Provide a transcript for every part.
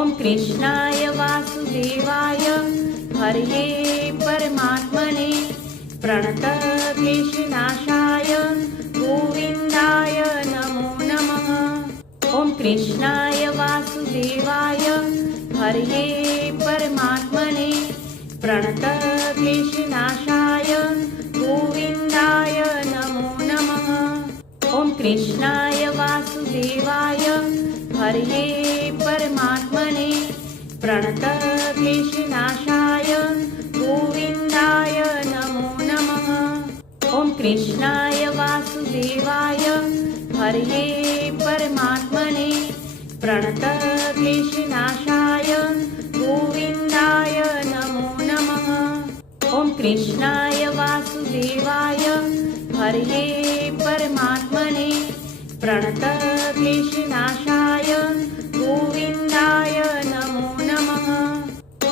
ॐ कृष्णाय वासुदेवाय हरये परमात्मने प्रणतक्लेशनाशाय गोविन्दाय नमो नमः। ॐ कृष्णाय वासुदेवाय हरये परमात्मने प्रणतक्लेशनाशाय गोविन्दाय नमो नमः। ॐ कृष्णाय वासुदेवाय हरये परमात्मने प्रणतक्लेशनाशाय गोविन्दाय नमो नमः। ॐ कृष्णाय वासुदेवाय हरये परमात्मने प्रणतक्लेशनाशाय गोविन्दाय नमो नमः। ॐ कृष्णाय वासुदेवाय हरये परमात्मने प्रणतक्लेशनाशाय गोविन्दाय नमो नमः।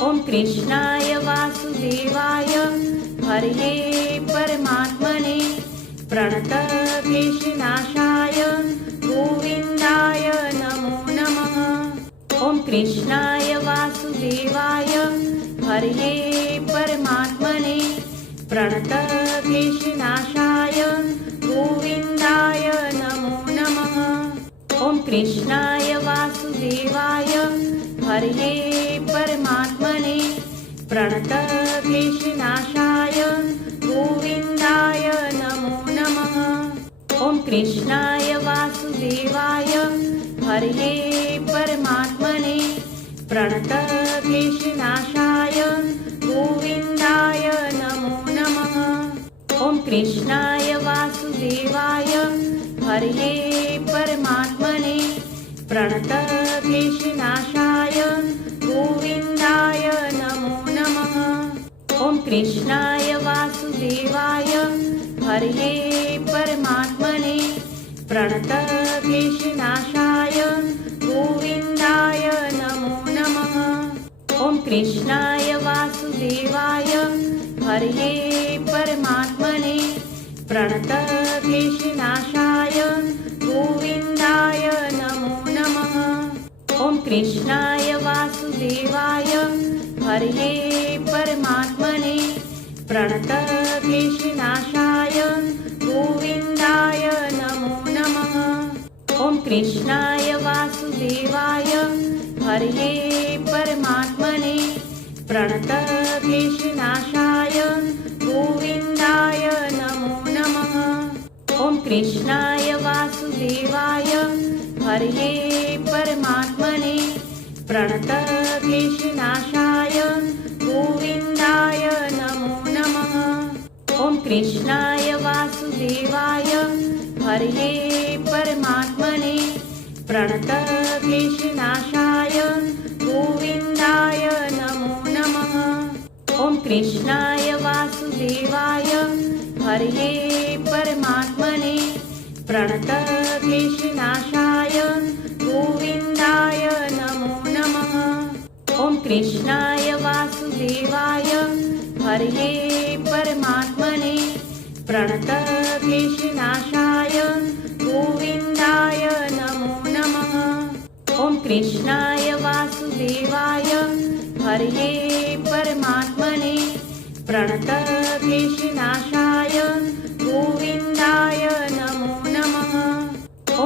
ॐ कृष्णाय वासुदेवाय हरये परमात्मने प्रणतक्लेशनाशाय गोविन्दाय नमो नमः। ॐ कृष्णाय वासुदेवाय हरये परमात्मने प्रणतक्लेशनाशाय गोविन्दाय नमो नमः। ॐ कृष्णाय वासुदेवाय हरये परमात्मने प्रणतक्लेशनाशाय गोविन्दाय नमो नमः। ॐ कृष्णाय वासुदेवाय हरये परमात्मने प्रणतक्लेशनाशाय गोविन्दाय नमो नमः। ॐ कृष्णाय वासुदेवाय हरये परमात्मने प्रणतक्लेशनाशाय गोविन्दाय नमो नमः। ॐ कृष्णाय वासुदेवाय हरये परमात्मने प्रणतक्लेशनाशाय गोविन्दाय नमो नमः। ॐ कृष्णाय वासुदेवाय हरये परमात्मने प्रणतक्लेशनाशाय गोविन्दाय नमो नमः। ॐ कृष्णाय वासुदेवाय हरये परमात्मने प्रणतक्लेशनाशाय गोविन्दाय नमो नमः। ॐ कृष्णाय वासुदेवाय हरये परमात्मने प्रणतक्लेशनाशाय गोविन्दाय नमो नमः। ॐ कृष्णाय वासुदेवाय हरये परमात्मने प्रणतक्लेशनाशाय गोविन्दाय नमो नमः। ॐ कृष्णाय वासुदेवाय हरये परमात्मने प्रणतक्लेशनाशाय गोविन्दाय नमो नमः। ॐ कृष्णाय वासुदेवाय हरये परमात्मने प्रणतक्लेशनाशाय गोविन्दाय नमो नमः। ॐ कृष्णाय वासुदेवाय हरये परमात्मने प्रणतक्लेशनाशाय गोविन्दाय नमो नमः। ॐ कृष्णाय वासुदेवाय हरये परमात्मने प्रणतक्लेशनाशाय गोविन्दाय नमो नमः।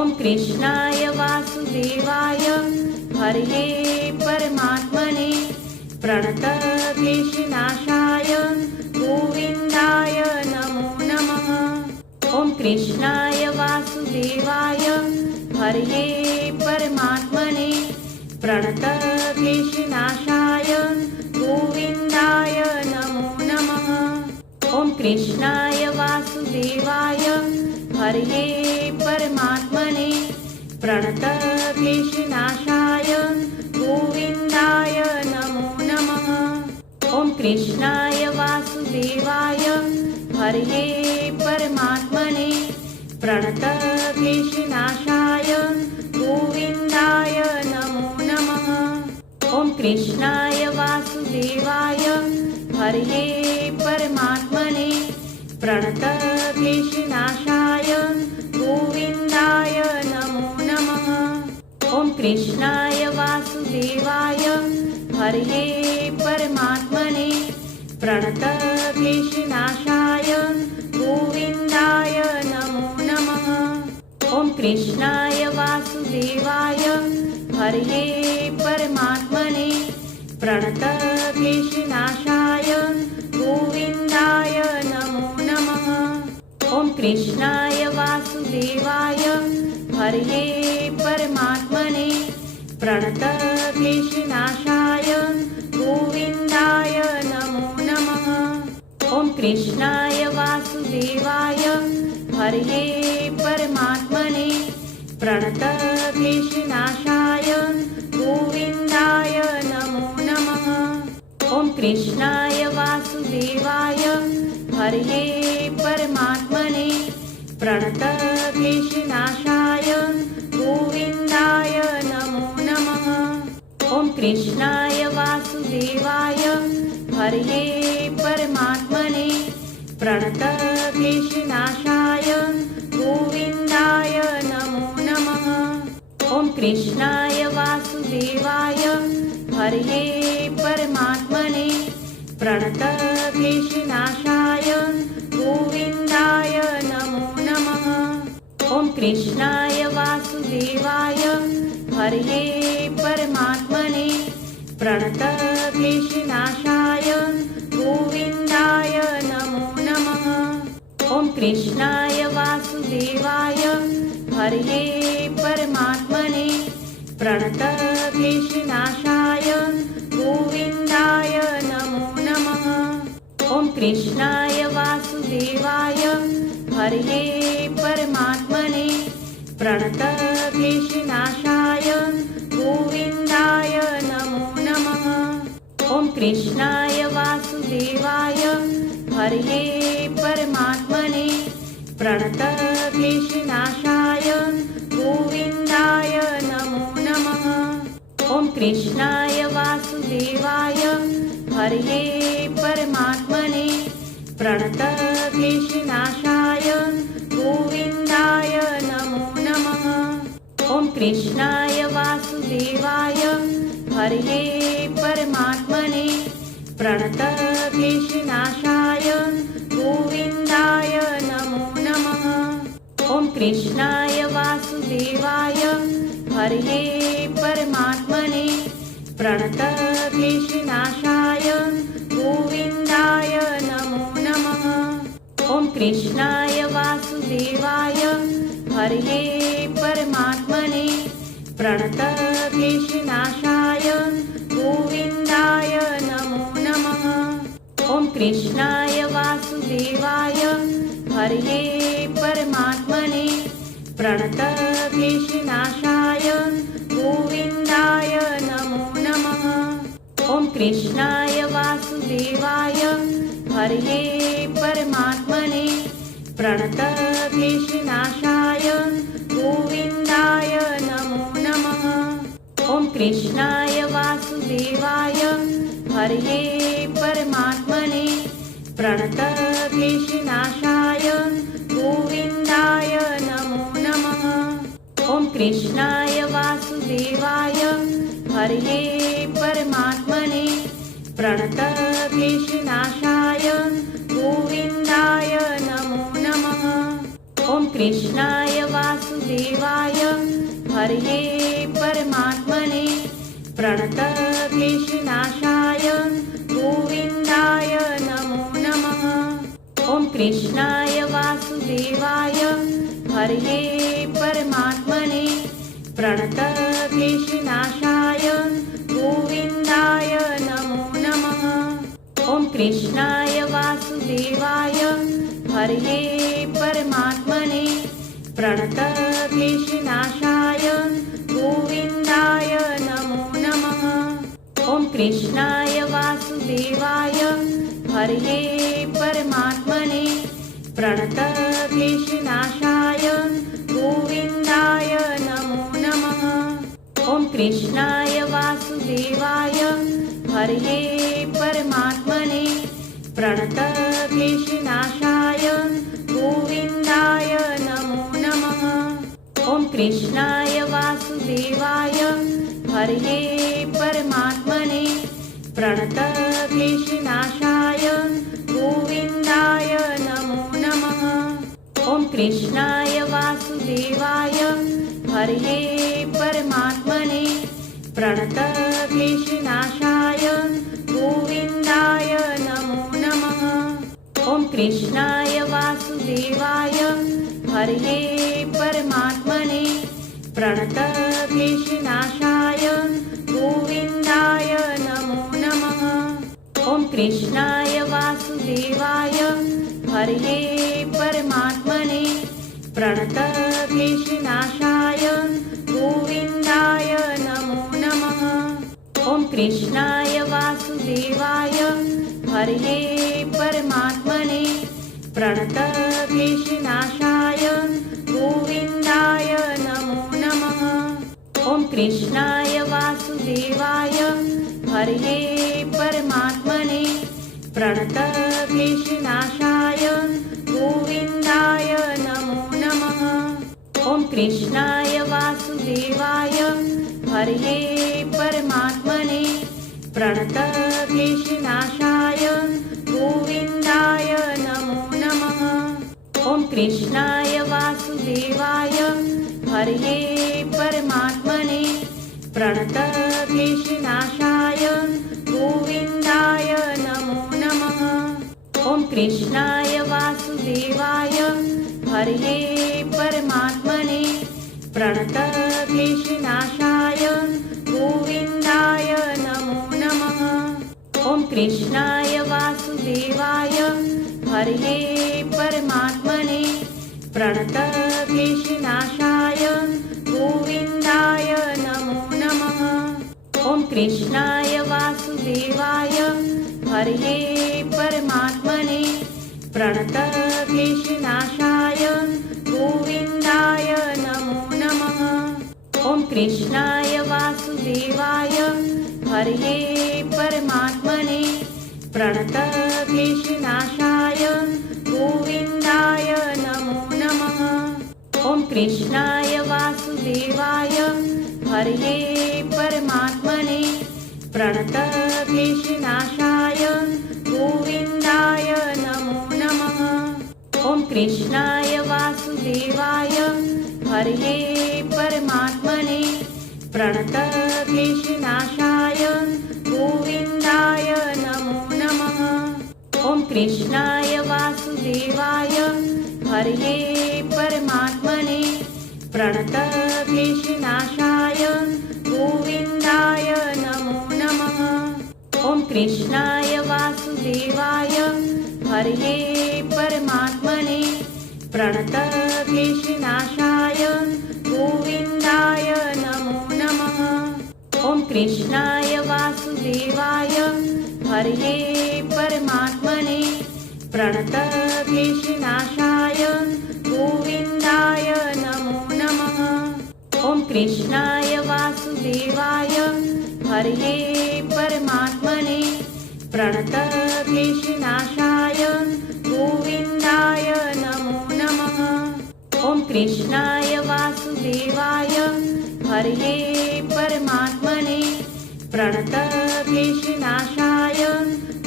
ॐ कृष्णाय वासुदेवाय हरये परमात्मने प्रणतक्लेशनाशाय गोविन्दाय नमो नमः। ॐ कृष्णाय वासुदेवाय हरये परमात्मने प्रणतक्लेशनाशाय गोविन्दाय नमो नमः। ॐ कृष्णाय वासुदेवाय हरये परमात्मने प्रणतक्लेशनाशाय गोविन्दाय नमो नमः। ॐ कृष्णाय वासुदेवाय हरये परमात्मने प्रणतक्लेशनाशाय गोविन्दाय नमो नमः। ॐ कृष्णाय वासुदेवाय हरये परमात्मने प्रणतक्लेशनाशाय गोविन्दाय नमो नमः। ॐ कृष्णाय वासुदेवाय हरये परमात्मने प्रणतक्लेशनाशाय गोविन्दाय नमो नमः। ॐ कृष्णाय वासुदेवाय हरये परमात्मने प्रणतक्लेशनाशाय गोविन्दाय नमो नमः। ॐ कृष्णाय वासुदेवाय हरये परमात्मने प्रणतक्लेशनाशाय गोविन्दाय नमो नमः। ॐ कृष्णाय वासुदेवाय हरये परमात्मने प्रणतक्लेशनाशाय गोविन्दाय नमो नमः। ॐ कृष्णाय वासुदेवाय हरये परमात्मने प्रणतक्लेशनाशाय गोविन्दाय नमो नमः। ॐ कृष्णाय वासुदेवाय हरये परमात्मने प्रणतक्लेशनाशाय गोविन्दाय नमो नमः। ॐ कृष्णाय वासुदेवाय हरये परमात्मने प्रणतक्लेशनाशाय गोविन्दाय नमो नमः। ॐ कृष्णाय वासुदेवाय हरये परमात्मने प्रणतक्लेशनाशाय गोविन्दाय नमो नमः। ॐ कृष्णाय वासुदेवाय हरये परमात्मने प्रणतक्लेशनाशाय गोविन्दाय नमो नमः। ॐ कृष्णाय वासुदेवाय हरये परमात्मने प्रणतक्लेशनाशाय गोविन्दाय नमो नमः। ॐ कृष्णाय वासुदेवाय हरये परमात्मने प्रणतक्लेशनाशाय गोविन्दाय नमो नमः। ॐ कृष्णाय वासुदेवाय हरये परमात्मने प्रणतक्लेशनाशाय गोविन्दाय नमो नमः। ॐ कृष्णाय वासुदेवाय हरये परमात्मने प्रणतक्लेशनाशाय गोविन्दाय नमो नमः। ॐ कृष्णाय वासुदेवाय हरये परमात्मने प्रणतक्लेशनाशाय गोविन्दाय नमो नमः। ॐ कृष्णाय वासुदेवाय हरये परमात्मने प्रणतक्लेशनाशाय गोविन्दाय नमो नमः। ॐ कृष्णाय वासुदेवाय हरये परमात्मने प्रणतक्लेशनाशाय गोविन्दाय नमो नमः। ॐ कृष्णाय वासुदेवाय हरये परमात्मने प्रणतक्लेशनाशाय गोविन्दाय नमो नमः। ॐ कृष्णाय वासुदेवाय हरये परमात्मने प्रणतक्लेशनाशाय गोविन्दाय नमो नमः। ॐ कृष्णाय वासुदेवाय हरये परमात्मने प्रणतक्लेशनाशाय गोविन्दाय नमो नमः। ॐ कृष्णाय वासुदेवाय हरये परमात्मने प्रणतक्लेशनाशाय गोविन्दाय नमो नमः। ॐ कृष्णाय वासुदेवाय हरये परमात्मने प्रणतक्लेशनाशाय गोविन्दाय नमो नमः। ॐ कृष्णाय वासुदेवाय हरये परमात्मने प्रणतक्लेशनाशाय गोविन्दाय नमो नमः। ॐ कृष्णाय वासुदेवाय हरये परमात्मने प्रणतक्लेशनाशाय गोविन्दाय नमो नमः। ॐ कृष्णाय वासुदेवाय हरये परमात्मने प्रणतक्लेशनाशाय गोविन्दाय नमो नमः। ॐ कृष्णाय वासुदेवाय हरये परमात्मने प्रणतक्लेशनाशाय गोविन्दाय नमो नमः। ॐ कृष्णाय वासुदेवाय हरये परमात्मने प्रणतक्लेशनाशाय गोविन्दाय नमो नमः। ॐ कृष्णाय वासुदेवाय हरये परमात्मने प्रणतक्लेशनाशाय गोविन्दाय नमो नमः। ॐ कृष्णाय वासुदेवाय हरये परमात्मने प्रणतक्लेशनाशाय गोविन्दाय नमो नमः। ॐ कृष्णाय वासुदेवाय हरये परमात्मने प्रणतक्लेशनाशाय गोविन्दाय नमो नमः। ॐ कृष्णाय वासुदेवाय हरये परमात्मने प्रणतक्लेशनाशाय गोविन्दाय नमो नमः। ॐ कृष्णाय वासुदेवाय हरये परमात्मने प्रणतक्लेशनाशाय गोविन्दाय नमो नमः। ॐ कृष्णाय वासुदेवाय हरये परमात्मने प्रणतक्लेशनाशाय गोविन्दाय नमो नमः। ॐ कृष्णाय वासुदेवाय हरये परमात्मने प्रणतक्लेशनाशाय गोविन्दाय नमो नमः। ॐ कृष्णाय वासुदेवाय हरये परमात्मने प्रणतक्लेशनाशाय गोविन्दाय नमो नमः। ॐ कृष्णाय वासुदेवाय हरये परमात्मने प्रणतक्लेशनाशाय गोविन्दाय नमो नमः। ॐ कृष्णाय वासुदेवाय हरये परमात्मने प्रणतक्लेशनाशाय गोविन्दाय नमो नमः। ॐ कृष्णाय वासुदेवाय हरये परमात्मने प्रणतक्लेशनाशाय गोविन्दाय नमो नमः। ॐ कृष्णाय वासुदेवाय हरये परमात्मने प्रणतक्लेशनाशाय गोविन्दाय नमो नमः। ॐ कृष्णाय वासुदेवाय हरये परमात्मने प्रणतक्लेशनाशाय गोविन्दाय नमो नमः। ॐ कृष्णाय वासुदेवाय हरये परमात्मने प्रणतक्लेशनाशाय गोविन्दाय नमो नमः। ॐ कृष्णाय वासुदेवाय हरये परमात्मने प्रणतक्लेशनाशाय गोविन्दाय नमो नमः। ॐ कृष्णाय वासुदेवाय हरये परमात्मने प्रणतक्लेशनाशाय गोविन्दाय नमो नमः। ॐ कृष्णाय वासुदेवाय हरये परमात्मने प्रणतक्लेशनाशाय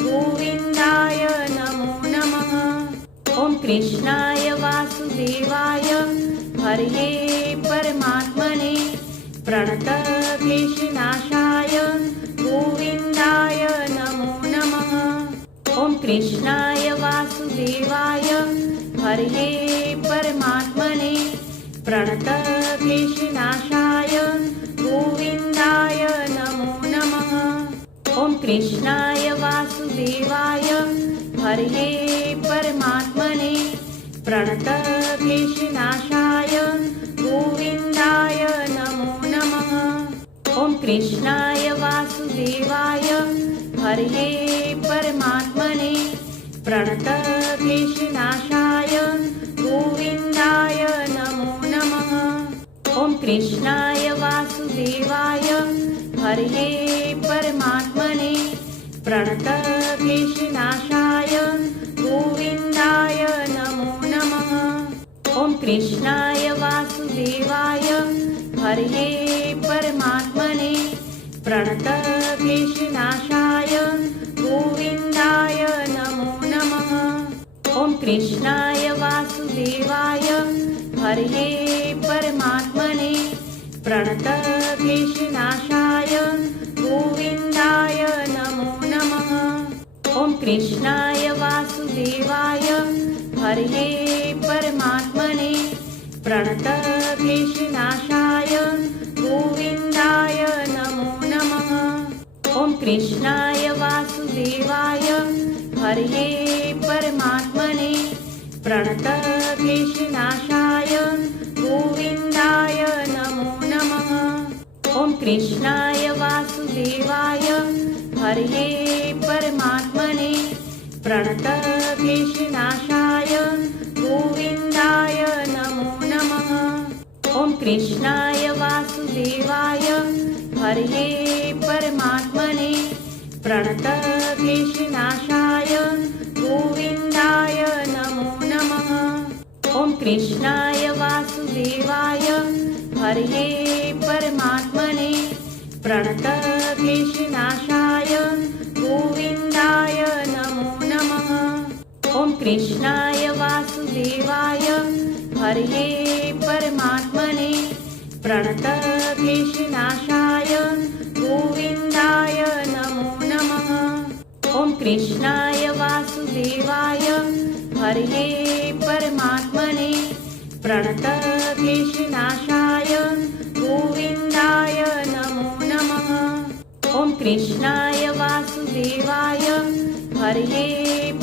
गोविन्दाय नमो नमः। ॐ कृष्णाय वासुदेवाय हरये परमात्मने प्रणतक्लेशनाशाय गोविन्दाय नमो नमः। ॐ कृष्णाय वासुदेवाय हरये परमात्मने प्रणतक्लेशनाशाय गोविन्दाय नमो नमः। ॐ कृष्णाय वासुदेवाय हरये परमात्मने प्रणतक्लेशनाशाय गोविन्दाय नमो नमः। ॐ कृष्णाय वासुदेवाय हरये परमात्मने प्रणतक्लेशनाशाय गोविन्दाय नमो नमः। ॐ कृष्णाय वासुदेवाय हरये परमात्मने प्रणतक्लेशनाशाय गोविन्दाय नमो नमः। ॐ कृष्णाय वासुदेवाय हरये परमात्मने प्रणतक्लेशनाशाय गोविन्दाय नमो नमः। ॐ कृष्णाय वासुदेवाय हरये परमात्मने प्रणतक्लेशनाशाय गोविन्दाय नमो नमः। ॐ कृष्णाय वासुदेवाय हरये परमात्मने प्रणतक्लेशनाशाय गोविन्दाय नमो नमः। ॐ कृष्णाय वासुदेवाय हरये परमात्मने प्रणतक्लेशनाशाय गोविन्दाय नमो नमः। ॐ कृष्णाय वासुदेवाय हरये परमात्मने प्रणतक्लेशनाशाय गोविन्दाय नमो नमः। ॐ कृष्णाय वासुदेवाय हरये परमात्मने प्रणतक्लेशनाशाय गोविन्दाय नमो नमः। ॐ कृष्णाय वासुदेवाय हरये परमात्मने प्रणतक्लेशनाशाय गोविन्दाय नमो नमः। ॐ कृष्णाय वासुदेवाय हरये परमात्मने प्रणतक्लेशनाशाय गोविन्दाय नमो नमः। ॐ कृष्णाय वासुदेवाय हरये परमात्मने प्रणतक्लेशनाशाय गोविन्दाय नमो नमः। ॐ कृष्णाय वासुदेवाय हरये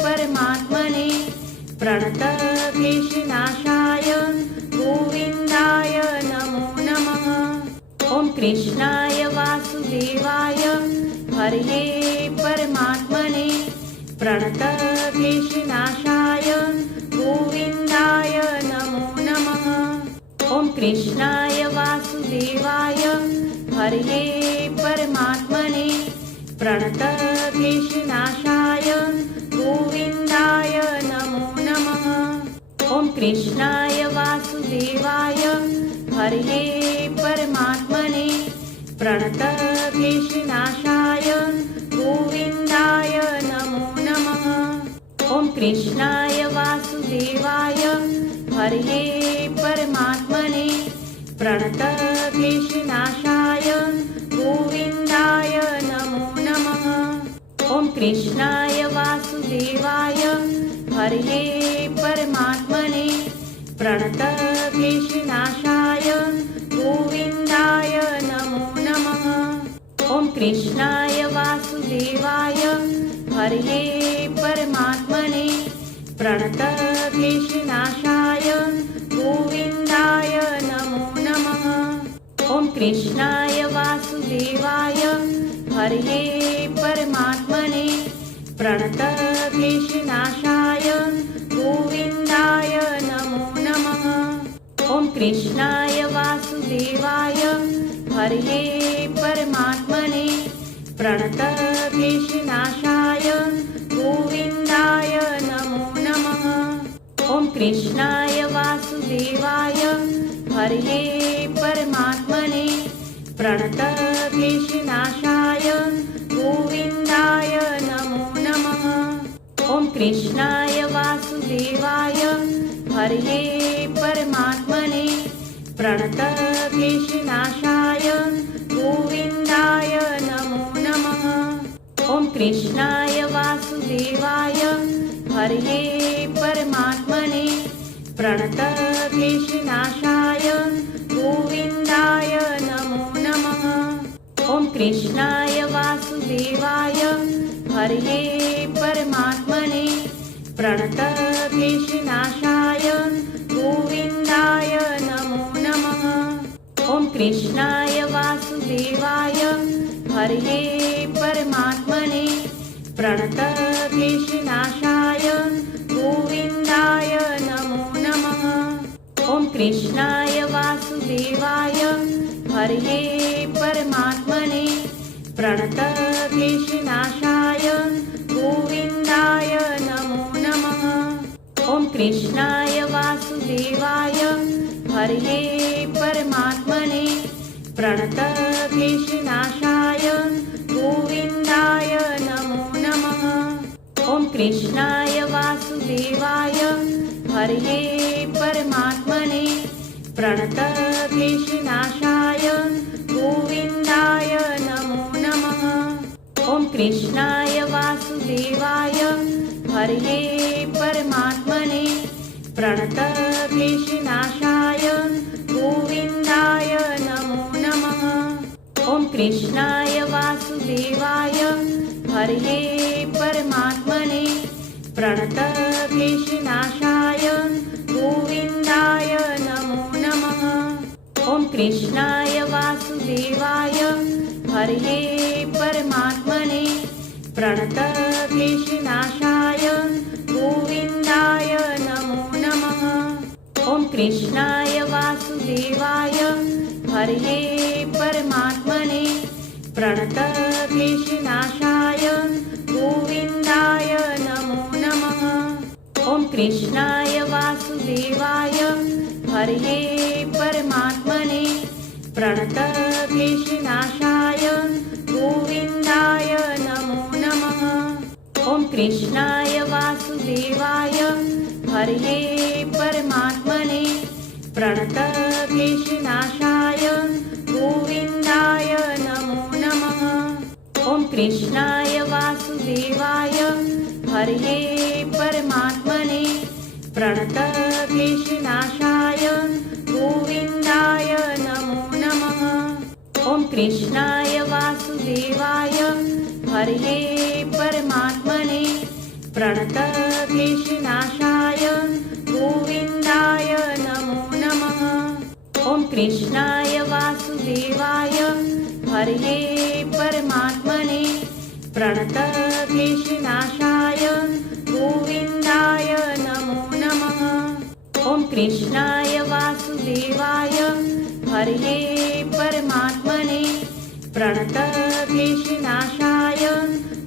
परमात्मने प्रणतक्लेशनाशाय गोविन्दाय नमो नमः। ॐ कृष्णाय वासुदेवाय हरये परमात्मने प्रणतक्लेशनाशाय गोविन्दाय नमो नमः। ॐ कृष्णाय वासुदेवाय हरये परमात्मने प्रणतक्लेशनाशाय गोविन्दाय नमो नमः। ॐ कृष्णाय वासुदेवाय हरये परमात्मने प्रणतक्लेशनाशाय गोविन्दाय नमो नमः। ॐ कृष्णाय वासुदेवाय हरये परमात्मने प्रणतक्लेशनाशाय गोविन्दाय नमो नमः। ॐ कृष्णाय वासुदेवाय हरये परमात्मने प्रणतक्लेशनाशाय गोविन्दाय नमो नमः। ॐ कृष्णाय वासुदेवाय हरये परमात्मने प्रणतक्लेशनाशाय गोविन्दाय नमो नमः। ॐ कृष्णाय वासुदेवाय हरये परमात्मने प्रणतक्लेशनाशाय गोविन्दाय नमो नमः। ॐ कृष्णाय वासुदेवाय हरये परमात्मने प्रणतक्लेशनाशाय गोविन्दाय नमो नमः। ॐ कृष्णाय वासुदेवाय हरये परमात्मने प्रणतक्लेशनाशाय गोविन्दाय नमो नमः। ॐ कृष्णाय वासुदेवाय हरये परमात्मने प्रणतक्लेशनाशाय गोविन्दाय नमो नमः। ॐ कृष्णाय वासुदेवाय हरये परमात्मने प्रणतक्लेशनाशाय गोविन्दाय नमो नमः। ॐ कृष्णाय वासुदेवाय हरये परमात्मने प्रणतक्लेशनाशाय गोविन्दाय नमो नमः। ॐ कृष्णाय वासुदेवाय हरये परमात्मने प्रणतक्लेशनाशाय गोविन्दाय नमो नमः। ॐ कृष्णाय वासुदेवाय हरये परमात्मने प्रणतक्लेशनाशाय गोविन्दाय नमो नमः। ॐ कृष्णाय वासुदेवाय हरये परमात्मने प्रणतक्लेशनाशाय गोविन्दाय नमो नमः। ॐ कृष्णाय वासुदेवाय हरये परमात्मने प्रणतक्लेशनाशाय गोविन्दाय नमो नमः। ॐ कृष्णाय वासुदेवाय हरये परमात्मने प्रणतक्लेशनाशाय गोविन्दाय नमो नमः। ॐ कृष्णाय वासुदेवाय हरये परमात्मने प्रणतक्लेशनाशाय गोविन्दाय नमो नमः। ॐ कृष्णाय वासुदेवाय हरये परमात्मने प्रणतक्लेशनाशाय गोविन्दाय नमो नमः। ॐ कृष्णाय वासुदेवाय हरये परमात्मने प्रणतक्लेशनाशाय गोविन्दाय नमो नमः। ॐ कृष्णाय वासुदेवाय हरये परमात्मने प्रणतक्लेशनाशाय गोविन्दाय नमो नमः। ॐ कृष्णाय वासुदेवाय हरये परमात्मने प्रणतक्लेशनाशाय गोविन्दाय नमो नमः। ॐ कृष्णाय वासुदेवाय हरये परमात्मने प्रणतक्लेशनाशाय गोविन्दाय नमो नमः। ॐ कृष्णाय वासुदेवाय हरये परमात्मने प्रणतक्लेशनाशाय गोविन्दाय नमो नमः। ॐ कृष्णाय वासुदेवाय हरये परमात्मने प्रणतक्लेशनाशाय गोविन्दाय नमो नमः। ॐ कृष्णाय वासुदेवाय हरये परमात्मने प्रणतक्लेशनाशाय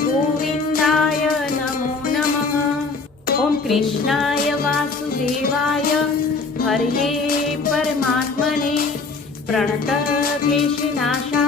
गोविन्दाय नमो नमः। ॐ कृष्णाय वासुदेवाय हरये परमात्मने प्रणतक्लेशनाशाय